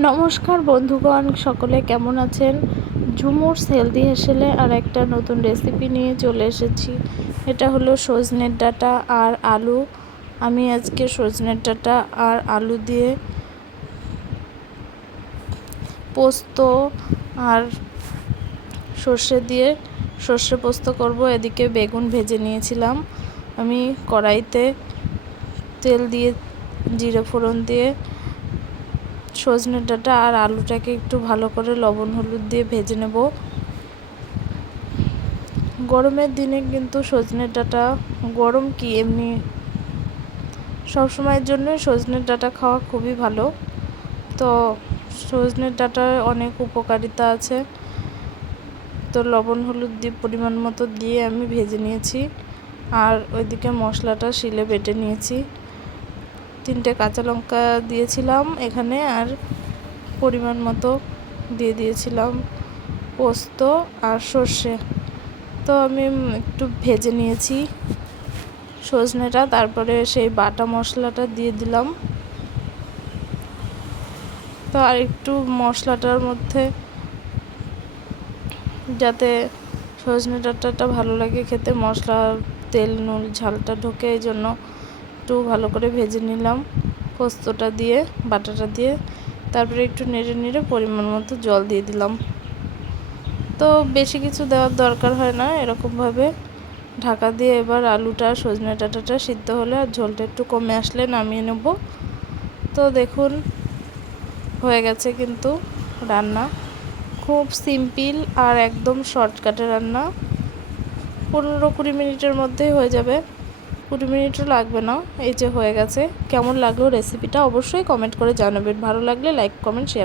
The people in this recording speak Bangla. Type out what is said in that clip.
নমস্কার বন্ধুগণ, সকলে কেমন আছেন? ঝুমুর হেলদি হেসেলে আর একটা নতুন রেসিপি নিয়ে চলে এসেছি। এটা হলো সজনের ডাঁটা আর আলু। আমি আজকে সজনের ডাঁটা আর আলু দিয়ে পোস্ত আর সর্ষে দিয়ে সর্ষে পোস্ত করব। এদিকে বেগুন ভেজে নিয়েছিলাম। আমি কড়াইতে তেল দিয়ে জিরে ফোড়ন দিয়ে সজনে ডাঁটা আর আলুটাকে একটু ভালো করে লবণ হলুদ দিয়ে ভেজে নেব। গরমের দিনে কিন্তু সজনে ডাঁটা, গরম কি এমনি সবসময়ের জন্য সজনে ডাঁটা খাওয়া খুবই ভালো। তো সজনে ডাঁটার অনেক উপকারিতা আছে। তো লবণ হলুদ দিয়ে পরিমাণ মতো দিয়ে আমি ভেজে নিয়েছি। আর ওইদিকে মশলাটা শিলে বেটে নিয়েছি। 3টে কাঁচা লঙ্কা দিয়েছিলাম এখানে, আর পরিমাণ মতো দিয়ে দিয়েছিলাম পোস্ত আর সর্ষে। তো আমি একটু ভেজে নিয়েছি সজনেটা, তারপরে সেই বাটা মশলাটা দিয়ে দিলাম। তো আর একটু মশলাটার মধ্যে যাতে সজনে ডাঁটাটা ভালো লাগে খেতে, মশলা তেল নুন ঝালটা ঢোকে, এই জন্য একটু ভালো করে ভেজে নিলাম পোস্তটা দিয়ে, বাটাটা দিয়ে। তারপরে একটু নেড়ে নেড়ে পরিমাণ মতো জল দিয়ে দিলাম। তো বেশি কিছু দেওয়ার দরকার হয় না, এরকমভাবে ঢাকা দিয়ে এবার আলুটা সজনে ডাঁটাটা সিদ্ধ হলে আর ঝোলটা একটু কমে আসলে নামিয়ে নেব। তো দেখুন হয়ে গেছে কিন্তু রান্না, খুব সিম্পল আর একদম শর্টকাটে রান্না। 15-20 মিনিটের মধ্যেই হয়ে যাবে, 20 মিনিটও লাগবে না। এই যে হয়ে গেছে। কেমন লাগলো রেসিপিটা অবশ্যই কমেন্ট করে জানাবেন। ভালো লাগলে লাইক কমেন্ট শেয়ার।